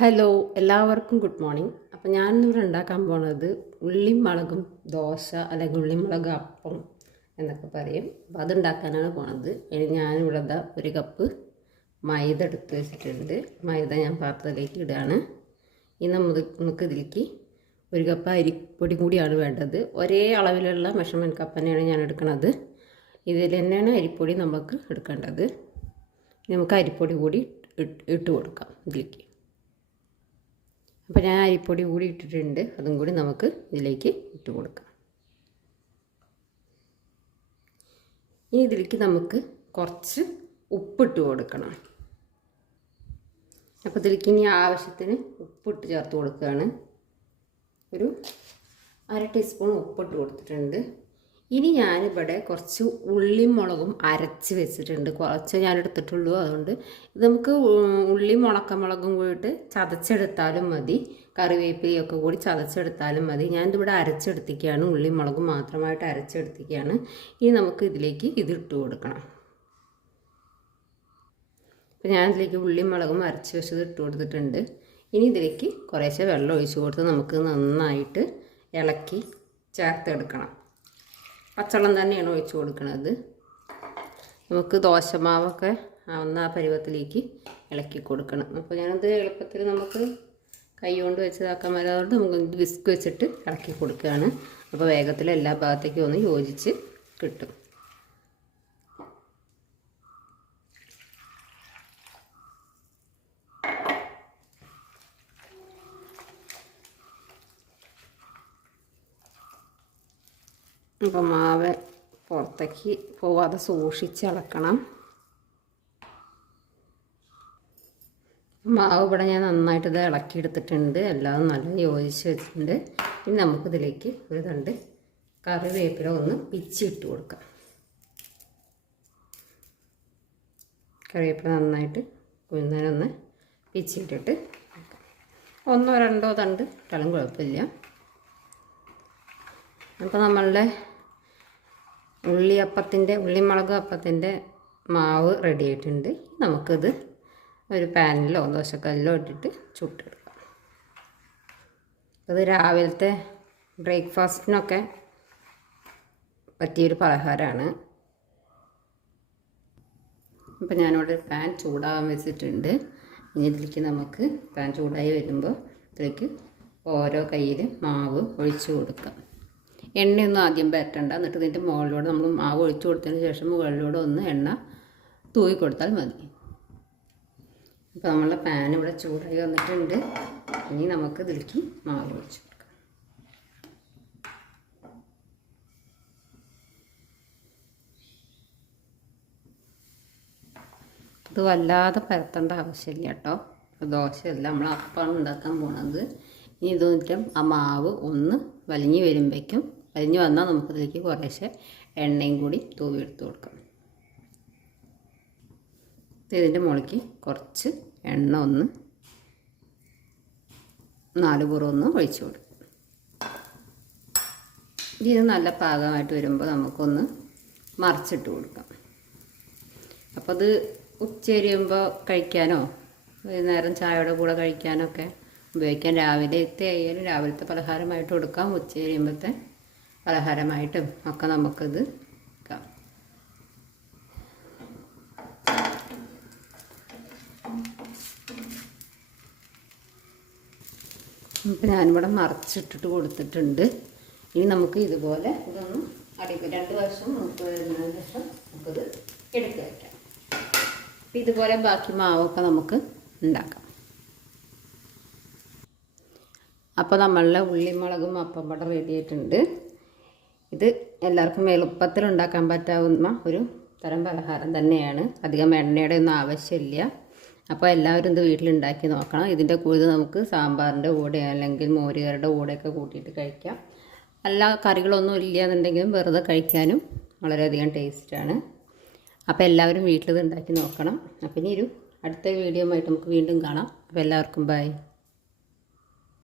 Hello, എല്ലാവർക്കും good morning. അപ്പോൾ ഞാനിന്നിവിടെ ഉണ്ടാക്കാൻ പോണത് ഉള്ളിയും മുളകും ദോശ അല്ലെങ്കിൽ ഉള്ളിമുളക് അപ്പം എന്നൊക്കെ പറയും. അപ്പോൾ അതുണ്ടാക്കാനാണ് പോണത്. ഞാനിവിടെ ഒരു കപ്പ് മൈദ എടുത്ത് വെച്ചിട്ടുണ്ട്. മൈദ ഞാൻ പാത്രത്തിലേക്ക് ഇടുകയാണ്. ഇനി നമുക്ക് ഇതിലേക്ക് ഒരു കപ്പ് അരിപ്പൊടി കൂടിയാണ് വേണ്ടത്. ഒരേ അളവിലുള്ള മെഷർമെൻറ്റ് കപ്പ് തന്നെയാണ് ഞാൻ എടുക്കുന്നത്. ഇതിൽ തന്നെയാണ് അരിപ്പൊടി നമുക്ക് എടുക്കേണ്ടത്. നമുക്ക് അരിപ്പൊടി കൂടി ഇട്ട് കൊടുക്കാം ഇതിലേക്ക്. അപ്പോൾ ഞാൻ അരിപ്പൊടി കൂടി ഇട്ടിട്ടുണ്ട്. അതും കൂടി നമുക്ക് ഇതിലേക്ക് ഇട്ട് കൊടുക്കാം. ഇനി ഇതിലേക്ക് നമുക്ക് കുറച്ച് ഉപ്പിട്ട് കൊടുക്കണം. അപ്പോൾ ഇതിലേക്ക് ഇനി ആവശ്യത്തിന് ഉപ്പിട്ട് ചേർത്ത് കൊടുക്കുകയാണ്. ഒരു 1/2 ടീസ്പൂൺ ഉപ്പിട്ട് കൊടുത്തിട്ടുണ്ട്. ഇനി ഞാനിവിടെ കുറച്ച് ഉള്ളിയും മുളകും അരച്ച് വെച്ചിട്ടുണ്ട്. കുറച്ച് ഞാൻ എടുത്തിട്ടുള്ളൂ. അതുകൊണ്ട് ഇത് നമുക്ക് ഉള്ളിയും ഉണക്കമുളകും കൂടിയിട്ട് ചതച്ചെടുത്താലും മതി. കറിവേപ്പിലയൊക്കെ കൂടി ചതച്ചെടുത്താലും മതി. ഞാനിതിവിടെ അരച്ചെടുത്തിക്കുകയാണ്. ഉള്ളിയും മുളകും മാത്രമായിട്ട് അരച്ചെടുത്തിക്കുകയാണ്. ഇനി നമുക്ക് ഇതിലേക്ക് ഇതിട്ട് കൊടുക്കണം. അപ്പോൾ ഞാൻ ഇതിലേക്ക് ഉള്ളിയും മുളകും അരച്ച് വെച്ചത് ഇട്ട് കൊടുത്തിട്ടുണ്ട്. ഇനി ഇതിലേക്ക് കുറേശ്ശെ വെള്ളം ഒഴിച്ച് കൊടുത്ത് നമുക്ക് നന്നായിട്ട് ഇളക്കി ചേർത്തെടുക്കണം. പച്ചവെള്ളം തന്നെയാണ് ഒഴിച്ച് കൊടുക്കുന്നത്. നമുക്ക് ദോശമാവൊക്കെ ആവുന്ന ആ പരുവത്തിലേക്ക് ഇളക്കി കൊടുക്കണം. അപ്പോൾ ഞാനത് എളുപ്പത്തിൽ നമുക്ക് കൈ കൊണ്ട് വെച്ചതാക്കാൻ വരാതുകൊണ്ട് നമുക്ക് വിസ്ക് വെച്ചിട്ട് ഇളക്കി കൊടുക്കുകയാണ്. അപ്പോൾ വേഗത്തിൽ എല്ലാ ഭാഗത്തേക്കും ഒന്ന് യോജിച്ച് കിട്ടും. അപ്പോൾ മാവ് പുറത്തേക്ക് പോവാതെ സൂക്ഷിച്ച് ഇളക്കണം. മാവ് ഇവിടെ ഞാൻ നന്നായിട്ട് ഇത് ഇളക്കിയെടുത്തിട്ടുണ്ട്. എല്ലാം നല്ല യോജിച്ച് വെച്ചിട്ടുണ്ട്. ഇനി നമുക്കിതിലേക്ക് ഒരു തണ്ട് കറിവേപ്പില ഒന്ന് പിച്ചിട്ട് കൊടുക്കാം. കറിവേപ്പില നന്നായിട്ട് കുഞ്ഞനൊന്ന് പിച്ചിട്ടിട്ട് 1 or 2 തണ്ട് ഇട്ടാലും കുഴപ്പമില്ല. അപ്പോൾ നമ്മളുടെ ഉള്ളിമുളക് അപ്പത്തിൻ്റെ മാവ് റെഡി ആയിട്ടുണ്ട്. നമുക്കിത് ഒരു പാനിലോ ദോശക്കല്ലോ ഇട്ടിട്ട് ചുട്ടെടുക്കാം. അത് രാവിലത്തെ ബ്രേക്ക്ഫാസ്റ്റിനൊക്കെ പറ്റിയൊരു പലഹാരമാണ്. അപ്പോൾ ഞാനിവിടെ പാൻ ചൂടാകാൻ വെച്ചിട്ടുണ്ട്. ഇനി ഇതിലേക്ക് നമുക്ക് പാൻ ചൂടായി വരുമ്പോൾ ഇതിലേക്ക് ഓരോ കയ്യിൽ മാവ് ഒഴിച്ച് കൊടുക്കാം. എണ്ണയൊന്നും ആദ്യം പരട്ടണ്ട. എന്നിട്ട് ഇതിൻ്റെ മുകളിലൂടെ നമ്മൾ മാവ് ഒഴിച്ചു കൊടുത്തതിന് ശേഷം മുകളിലൂടെ ഒന്ന് എണ്ണ തൂവി കൊടുത്താൽ മതി. അപ്പോൾ നമ്മളുടെ പാൻ ഇവിടെ ചൂടായി വന്നിട്ടുണ്ട്. ഇനി നമുക്ക് ഇതിലേക്ക് മാവ് ഒഴിച്ച് കൊടുക്കാം. ഇത് വല്ലാതെ പരത്തേണ്ട ആവശ്യമില്ല കേട്ടോ. ദോശയല്ല, നമ്മൾ അപ്പമാണ് ഉണ്ടാക്കാൻ പോകുന്നത്. ഇനി ഇത് ആ മാവ് ഒന്ന് വലിഞ്ഞ് വരുമ്പോഴേക്കും വലിഞ്ഞ് വന്നാൽ നമുക്കിതിലേക്ക് കുറേശ്ശെ എണ്ണയും കൂടി തൂവി എടുത്ത് കൊടുക്കാം. ഇതിൻ്റെ മുകളിലേക്ക് കുറച്ച് എണ്ണ ഒന്ന് 4 പുറം ഒന്ന് ഒഴിച്ച് കൊടുക്കും. ഇത് നല്ല പാകമായിട്ട് വരുമ്പോൾ നമുക്കൊന്ന് മറിച്ചിട്ട് കൊടുക്കാം. അപ്പോൾ അത് ഉച്ചരിയുമ്പോൾ കഴിക്കാനോ വൈകുന്നേരം ചായയുടെ കൂടെ കഴിക്കാനൊക്കെ ഉപയോഗിക്കാം. രാവിലത്തെ ആയാലും രാവിലത്തെ പലഹാരമായിട്ട് കൊടുക്കാം. ഉച്ച കഴിയുമ്പോഴത്തെ പലഹാരമായിട്ടും ഒക്കെ നമുക്കിത് എടുക്കാം. ഇപ്പം ഞാനിവിടെ മറിച്ചിട്ടിട്ട് കൊടുത്തിട്ടുണ്ട്. ഇനി നമുക്ക് ഇതുപോലെ ഇതൊന്ന് അടിക്കും. 2 വർഷം നമുക്ക് വരുന്നതിന് ശേഷം നമുക്കിത് എടുത്ത് വയ്ക്കാം. അപ്പം ഇതുപോലെ ബാക്കി മാവൊക്കെ നമുക്ക് ഉണ്ടാക്കാം. അപ്പോൾ നമ്മളുടെ ഉള്ളിമുളകും അപ്പം പട റെഡി ആയിട്ടുണ്ട്. ഇത് എല്ലാവർക്കും എളുപ്പത്തിൽ ഉണ്ടാക്കാൻ പറ്റാവുന്ന ഒരു തരം പലഹാരം തന്നെയാണ്. അധികം എണ്ണയുടെ ഒന്നും ആവശ്യമില്ല. അപ്പോൾ എല്ലാവരും ഇത് വീട്ടിലുണ്ടാക്കി നോക്കണം. ഇതിൻ്റെ കൂടെ നമുക്ക് സാമ്പാറിൻ്റെ കൂടെ അല്ലെങ്കിൽ മോരുകറിയുടെ കൂടെയൊക്കെ കൂട്ടിയിട്ട് കഴിക്കാം. എല്ലാ കറികളൊന്നും ഇല്ല എന്നുണ്ടെങ്കിലും വെറുതെ കഴിക്കാനും വളരെയധികം ടേസ്റ്റാണ്. അപ്പോൾ എല്ലാവരും വീട്ടിലിത് ഉണ്ടാക്കി നോക്കണം. അപ്പോൾ ഇനി അടുത്ത വീഡിയോ ആയിട്ട് നമുക്ക് വീണ്ടും കാണാം. അപ്പോൾ എല്ലാവർക്കും ബൈ.